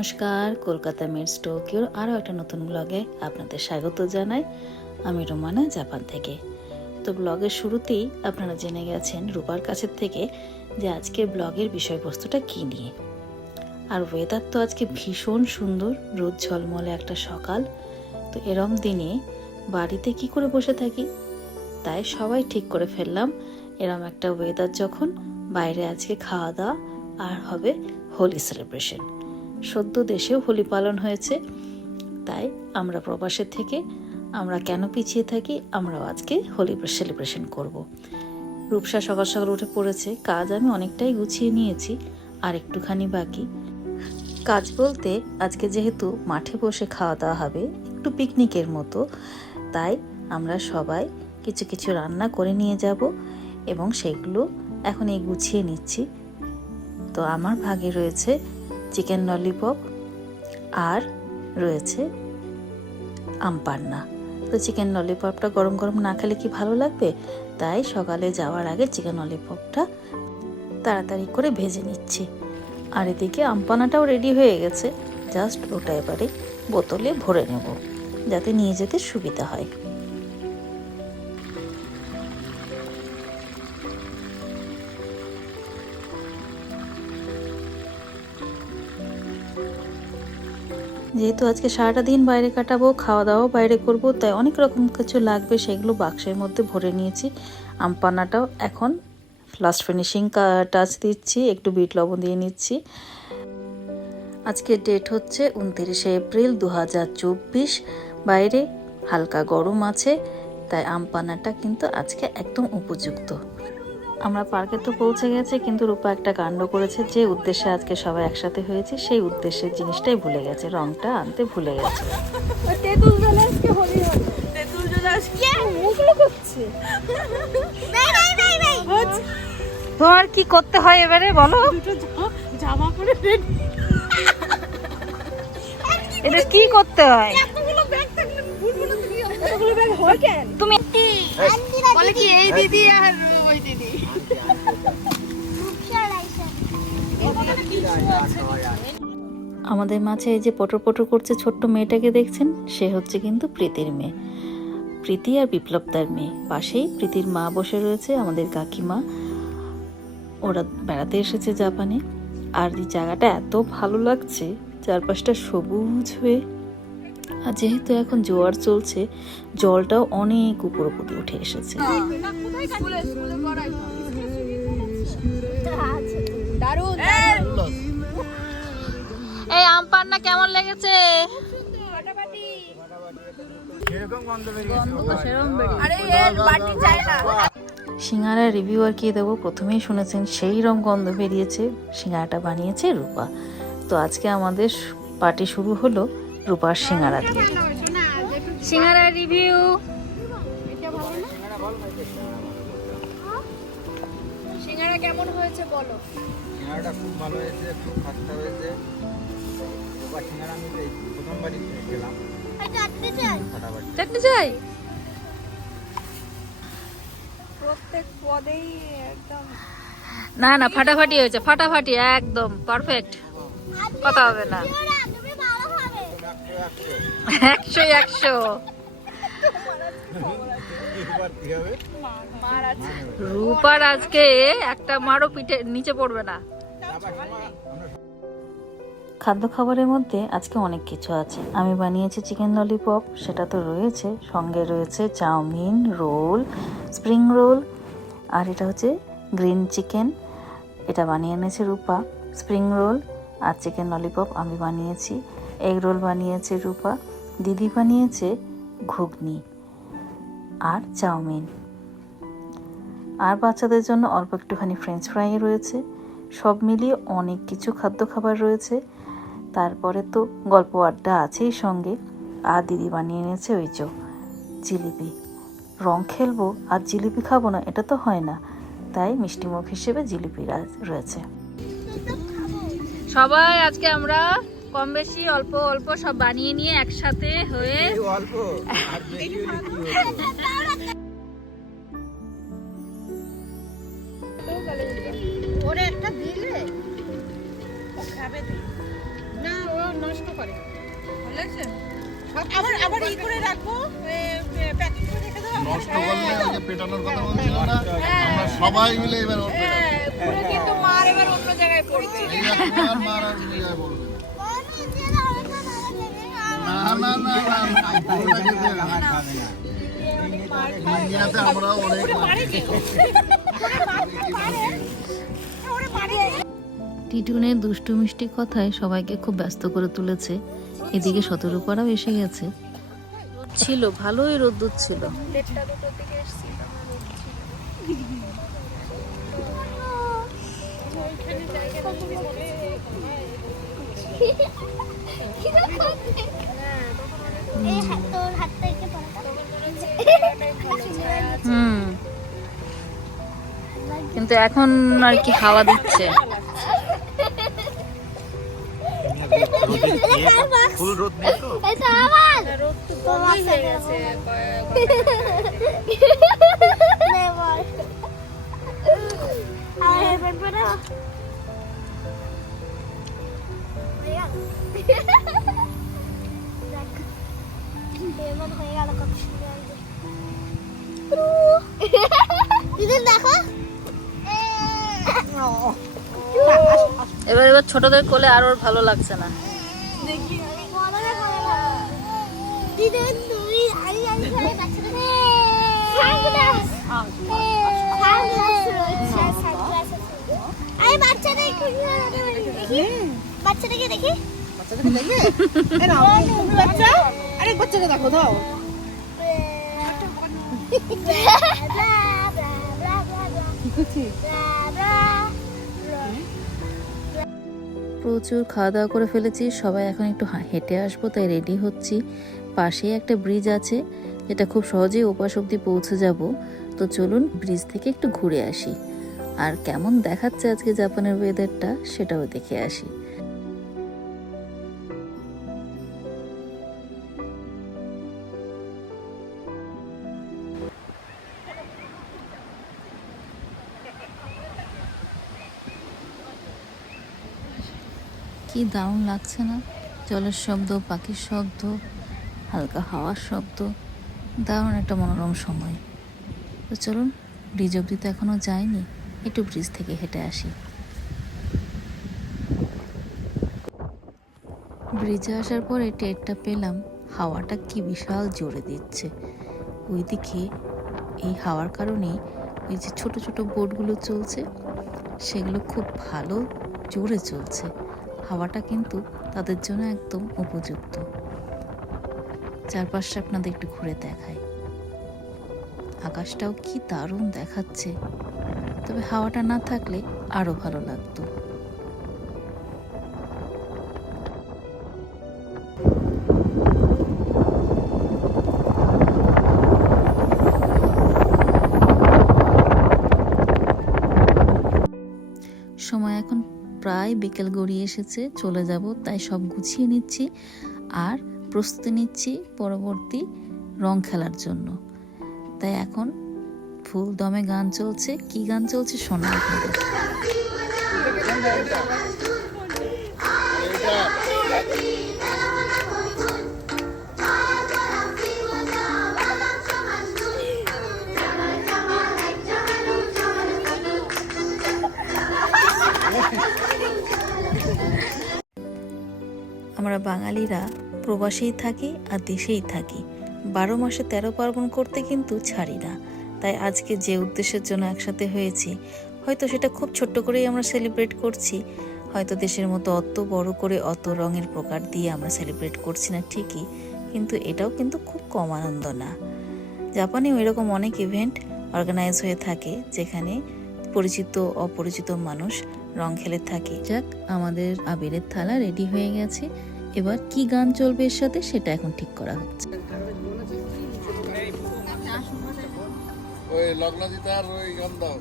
নমস্কার, কলকাতা মেডস টোকিওর আরও একটা নতুন ব্লগে আপনাদের স্বাগত জানাই। আমি রোমানা জাপান থেকে। তো ব্লগের শুরুতেই আপনারা জেনে গেছেন রূপার কাছের থেকে যে আজকের ব্লগের বিষয়বস্তুটা কী নিয়ে। আর ওয়েদার তো আজকে ভীষণ সুন্দর, রোদ ঝলমলে একটা সকাল। তো এরম দিনে বাড়িতে কি করে বসে থাকি? তাই সবাই ঠিক করে ফেললাম। এরম একটা ওয়েদার যখন বাইরে আজকে খাওয়া দাওয়া আর হবে হোলি সেলিব্রেশন সদ্য দেশেও হোলি পালন হয়েছে। তাই আমরা প্রবাসের থেকে, আমরা কেন পিছিয়ে থাকি, আমরাও আজকে হোলি সেলিব্রেশন করব। রূপসা সকাল সকাল উঠে পড়েছে। কাজ আমি অনেকটাই গুছিয়ে নিয়েছি, আর একটুখানি বাকি। কাজ বলতে আজকে যেহেতু মাঠে বসে খাওয়া দাওয়া হবে, একটু পিকনিকের মতো, তাই আমরা সবাই কিছু কিছু রান্না করে নিয়ে যাব এবং সেগুলো এখন এই গুছিয়ে নিচ্ছি। তো আমার ভাগে রয়েছে চিকেন ললিপপ আর রয়েছে আমপান্না তো চিকেন ললিপপটা গরম গরম না খেলে কি ভালো লাগবে? তাই সকালে যাওয়ার আগে চিকেন ললিপপটা তাড়াতাড়ি করে ভেজে নিচ্ছি। আর এদিকে আমপানাটাও রেডি হয়ে গেছে। জাস্ট ওটা এবারে বোতলে ভরে নেব, যাতে নিয়ে যেতে সুবিধা হয়। যেহেতু আজকে সারাটা দিন বাইরে কাটাবো খাওয়া দাওয়াও বাইরে করব, তাই অনেক রকম কিছু লাগবে, সেগুলো বাক্সের মধ্যে ভরে নিয়েছি। আমপানাটাও এখন লাস্ট ফিনিশিং টাচ দিচ্ছি, একটু বিট লবণ দিয়ে নিচ্ছি। আজকে ডেট হচ্ছে উনতিরিশে এপ্রিল দু হাজার চব্বিশ, বাইরে হালকা গরম আছে, তাই আমপানাটা কিন্তু আজকে একদম উপযুক্ত। আমরা পার্কে তো পৌঁছে গেছে কিন্তু রূপা একটা কাণ্ড করেছে যে উদ্দেশ্যে আজকে সবাই একসাথে হয়েছে সেই উদ্দেশ্যের জিনিসটাই ভুলে গেছে রংটা আনতে ভুলে গেছে। তেঁতুল জল আজকে হোলি হবে তেঁতুল জল আজকে মুখলো করছে। তোমার কি করতে হয় এবারে বলো। দুটো জামা পরে রেডি। এটা কি করতে হয়? এতগুলো ব্যাগ থাকলে বুঝব না তুমি এতগুলো ব্যাগ হয় কেন? তুমি বলে কি এই দিদি আর আমাদের মাঝে এই যে পটর পটর করছে ছোট্ট মেয়েটাকে দেখছেন, সে হচ্ছে কিন্তু প্রীতির মেয়ে। প্রীতি আর বিপ্লবদার মেয়ে। পাশেই প্রীতির মা বসে রয়েছে, আমাদের কাকিমা। ওরা বেড়াতে এসেছে জাপানে। আর এই জায়গাটা এত ভালো লাগছে, চারপাশটা সবুজ হয়ে। আর যেহেতু এখন জোয়ার চলছে, জলটাও অনেক উপর উপরে উঠে এসেছে। দারুণ। আম পান্না কেমন লেগেছে? আরে এর বাটি চাই না। সিঙ্গারা রিভিউ আর কি দেবো? প্রথমেই শুনেছেন সেই রকম গন্ধ বেরিয়েছে। সিঙ্গারাটা বানিয়েছে রূপা। তো আজকে আমাদের পার্টি শুরু হলো রূপার সিঙ্গারা দিয়ে। সিঙ্গারা রিভিউ সিঙ্গারা কেমন হয়েছে বলো? সিঙ্গাড়াটা খুব ভালো হয়েছে খুব খাস্তা হয়েছে। এবার আমি প্রথমবারই খেলাম চারটে চাই? প্রত্যেক পদেই একদম না না ফাটাফাটি হয়েছে ফাটাফাটি একদম পারফেক্ট কথা হবে না। একশো একশো। রূপার আজকে একটা মারও পিঠে নিচে পড়বে না। খাদ্য খাবারের মধ্যে আজকে অনেক কিছু আছে। আমি বানিয়েছি চিকেন ললিপপ, সেটা তো রয়েছে। সঙ্গে রয়েছে চাউমিন রোল, স্প্রিং রোল, আর এটা হচ্ছে গ্রিন চিকেন। এটা বানিয়ে এনেছে রূপা। স্প্রিং রোল আর চিকেন ললিপপ আমি বানিয়েছি। এগ রোল বানিয়েছে রূপা। দিদি বানিয়েছে ঘুগনি আর চাউমিন। আর বাচ্চাদের জন্য অল্প একটুখানি ফ্রেঞ্চ ফ্রাই রয়েছে। সব মিলিয়ে অনেক কিছু খাদ্য খাবার রয়েছে। তারপরে তো গল্প আড্ডা আছেই সঙ্গে। আর দিদি বানিয়ে এনেছে ওই চো জিলিপি। রং খেলব আর জিলিপি খাব না এটা তো হয় না। তাই মিষ্টিমুখ হিসেবে জিলিপি রা- রয়েছে। সবাই আজকে আমরা কম বেশি অল্প অল্প সব বানিয়ে নিয়ে একসাথে হয়ে অল্প ওরে একটা দিলে। খাবে। না ও নষ্ট করে। ভালো লাগছে? আবার আবার ই করে রাখব? প্যাকিং করে রেখে দেবো? নষ্ট করলে ওই পেটানোর কথা বলছিল না। আমরা সবাই মিলে এবার ওর পেটাবো। হ্যাঁ পুরো কিন্তু মার এবার অন্য জায়গায় পড়েছে। এই মার আর বিজয় বলবে? না না না না না পুরোটাকে দিয়ে দাও। ইন্ডিয়াতে আমরা অনেক টিটুনের দুষ্টু মিষ্টি কথায় সবাইকে খুব ব্যস্ত করে তুলেছে। এদিকে শতরূপারাও এসে গেছে। ছিল ভালোই রোদ্দুর ছিল। কিন্তু এখন আর কি হাওয়া দিচ্ছে। ফুল রোদ নেই? তো? এটা আমার রোদ তো কমই হয়ে গেছে নে বল আমার হেলমেট হয়ে গেল। এবার এবার ছোটদের কোলে আর ওর ভালো লাগছে না। দেখি। বাচ্চাটাকে দেখি। বাচ্চাটাকে বাচ্চা আরেক বাচ্চাকে দেখো। দাও কি করছিস প্রচুর খাওয়া দাওয়া করে ফেলেছি, সবাই এখন একটু হেঁটে আসব, তাই রেডি হচ্ছি। পাশে একটা ব্রিজ আছে যেটা খুব সহজেই উপাস অব্দি পৌঁছে যাব। তো চলুন ব্রিজ থেকে একটু ঘুরে আসি। আর কেমন দেখাচ্ছে আজকে জাপানের ওয়েদারটা সেটাও দেখে আসি। কি দারুণ লাগছে না? জলের শব্দ, পাখির শব্দ, হালকা হাওয়ার শব্দ। দারুণ একটা মনোরম সময়। তো চলুন ব্রিজ অব্দি তো এখনও যায়নি একটু ব্রিজ থেকে হেঁটে আসি। ব্রিজে আসার পরে টেরটা পেলাম, হাওয়াটা কি বিশাল জোরে দিচ্ছে। ওইদিকে, এই হাওয়ার কারণে ওই যে ছোট ছোট বোটগুলো চলছে, সেগুলো খুব ভালো জোরে চলছে। হাওয়াটা কিন্তু তাদের জন্য একদম উপযুক্ত। চারপাশে আপনাদের একটু ঘুরে দেখায় আকাশটাও কি দারুণ দেখাচ্ছে। তবে হাওয়াটা না থাকলে আরও ভালো লাগতো। প্রায় বিকেল গড়িয়ে এসেছে, চলে যাব, তাই সব গুছিয়ে নিচ্ছি আর প্রস্তুতি নিচ্ছি পরবর্তী রং খেলার জন্য। তাই এখন ফুল দমে গান চলছে। কি গান চলছে শোনা আপনাদের? আমরা বাঙালিরা প্রবাসেই থাকি আর দেশেই থাকি। বারো মাসে তেরো পার্বণ করতে কিন্তু ছাড়ি না। তাই আজকে যে উদ্দেশ্যের জন্য একসাথে হয়েছি, হয়তো সেটা খুব ছোট্ট করেই আমরা সেলিব্রেট করছি। হয়তো দেশের মতো অত বড় করে অত রঙের প্রকার দিয়ে আমরা সেলিব্রেট করছি না ঠিকই, কিন্তু এটাও কিন্তু খুব কম আনন্দ না। জাপানেও এরকম অনেক ইভেন্ট অর্গানাইজ হয়ে থাকে, যেখানে পরিচিত, অপরিচিত মানুষ রং খেলে থাকি। যাক আমাদের আবিরের থালা রেডি হয়ে গেছে। এবার কি গান চলবে এর সাথে সেটা এখন ঠিক করা হচ্ছে। ওই লগ্নজিতার ওই গান দাও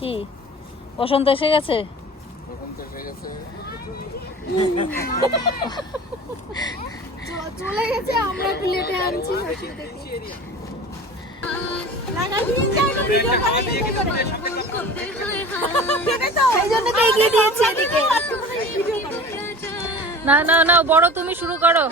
কি? বসন্ত এসে গেছে? তখন এসে গেছে। চলে গেছে আমরা প্লেটে আনছি। না না না বড় তুমি শুরু করো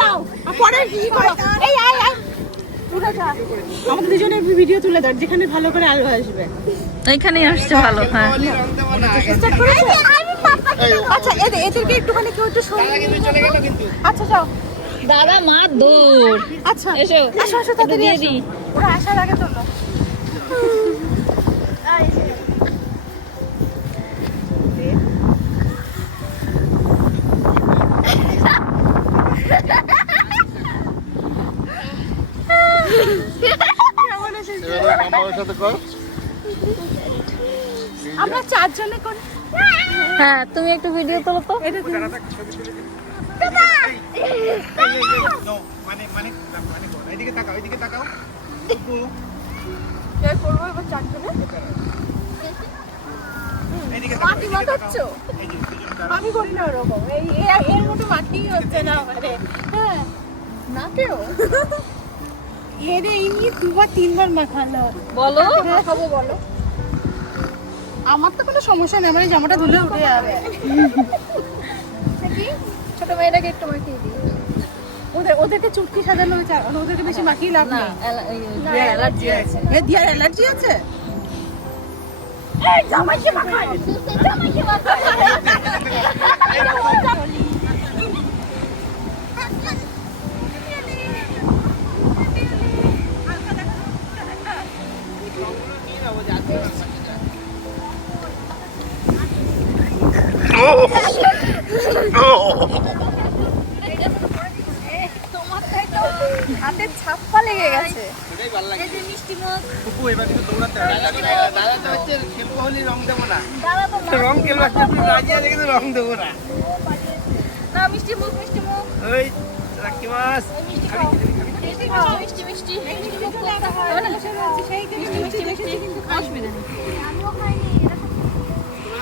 দাও। পরে কি করো? এই আয় আয়। তুলে যা ভিডিও তুলে দাও যেখানে ভালো করে আলো আসবে। এখানেই আসছে ভালো হ্যাঁ। আচ্ছা এদের এদেরকে একটুখানি কেউ একটু আচ্ছা যাও। দাদা মা দূর আচ্ছা। এসো। আসো আসো। দিই। ওরা আসার আগে তোলো। এবারে মামার সাথে কর। আমরা চারজনে করে। হ্যাঁ তুমি একটু ভিডিও তোলো তো। আমি করি না ওরকম। এই এর মতো মাটি হচ্ছে না মানে। হ্যাঁ। না কেউ? এর এই নিয়ে দুবার তিনবার মাখালো। বলো খাব বলো। আমার তো কোনো সমস্যা নেই আমার এই জামাটা ধুলে উঠে যাবে। ছোট মেয়েটাকে একটু মাখিয়ে দিই। ওদের ওদেরকে চুটকি সাজানো হয়েছে আর ওদেরকে বেশি মাখিয়ে লাভ না অ্যালার্জি আছে। এ দিয়ার অ্যালার্জি আছে? জামাইকে মাখায় জামাইকে মাখায় আছে কিন্তু রং দেবো না না মিষ্টি মুখ। মিষ্টি মুখ ওই রাখি এই মিষ্টি মিষ্টি মিষ্টি মিষ্টি মিষ্টি মিষ্টি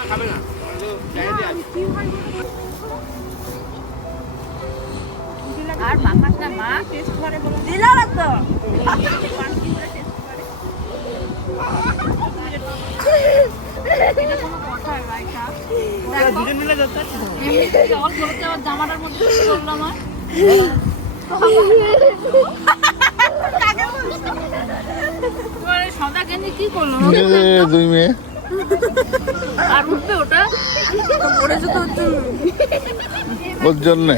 খাবে না আর মা টেস্ট করে বলো দিলাম তো জামাটার মধ্যে কি করল আমার তোমার এই কি করল দুই মেয়ে। আর উঠবে ওটা? পড়ে যেত ওর জন্যে।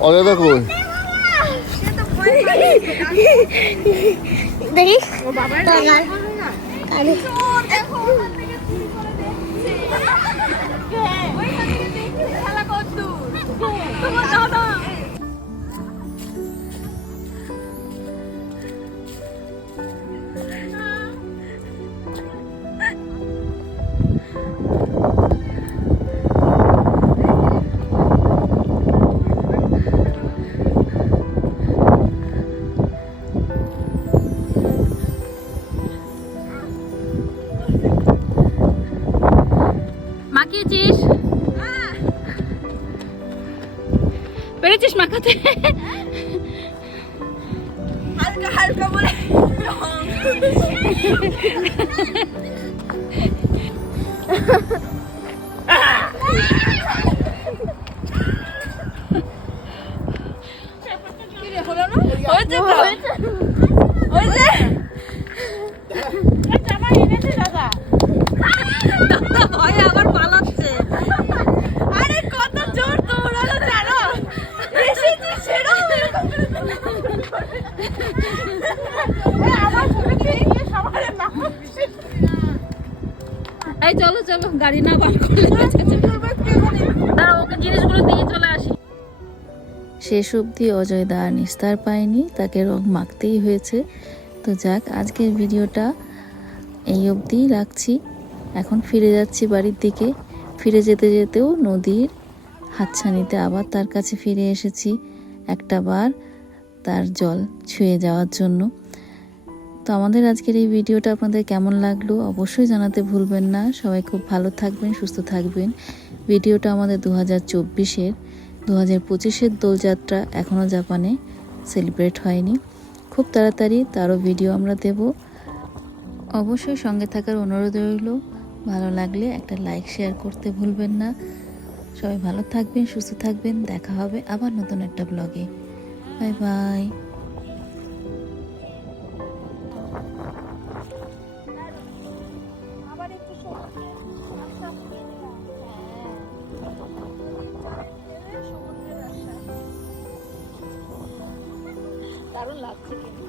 অজাদা কই? দেখি মাখাতে হালকা হালকা বলে। তো? জামা এনেছে দাদা দাদা ভয়ে আবার পালাচ্ছে আরে কত জোর দৌড়ালো জানো এসেছি ছেড়ো আমার ছবি দিয়ে সবার নাম এই চলো চলো গাড়ি না বার করলে দাঁড়া ওকে জিনিসগুলো দিয়ে চলে আসি। শেষ অবধি অজয় দা নিস্তার পায়নি তাকে রং মাখতেই হয়েছে। তো যাক আজকের ভিডিওটা এই অবধিই রাখছি। এখন ফিরে যাচ্ছি বাড়ির দিকে। ফিরে যেতে যেতেও নদীর হাতছানিতে আবার তার কাছে ফিরে এসেছি একটা বার তার জল ছুঁয়ে যাওয়ার জন্য। তো আমাদের আজকের এই ভিডিওটা আপনাদের কেমন লাগল অবশ্যই জানাতে ভুলবেন না। সবাই খুব ভালো থাকবেন, সুস্থ থাকবেন। ভিডিওটা আমাদের দু হাজার চব্বিশের দু হাজার পঁচিশের দোলযাত্রা এখনও জাপানে সেলিব্রেট হয়নি। খুব তাড়াতাড়ি তারও ভিডিও আমরা দেব। অবশ্যই সঙ্গে থাকার অনুরোধ রইল। ভালো লাগলে একটা লাইক, শেয়ার করতে ভুলবেন না। সবাই ভালো থাকবেন, সুস্থ থাকবেন। দেখা হবে আবার নতুন একটা ব্লগে। Bye bye. দারুণ লাগছে। কিন্তু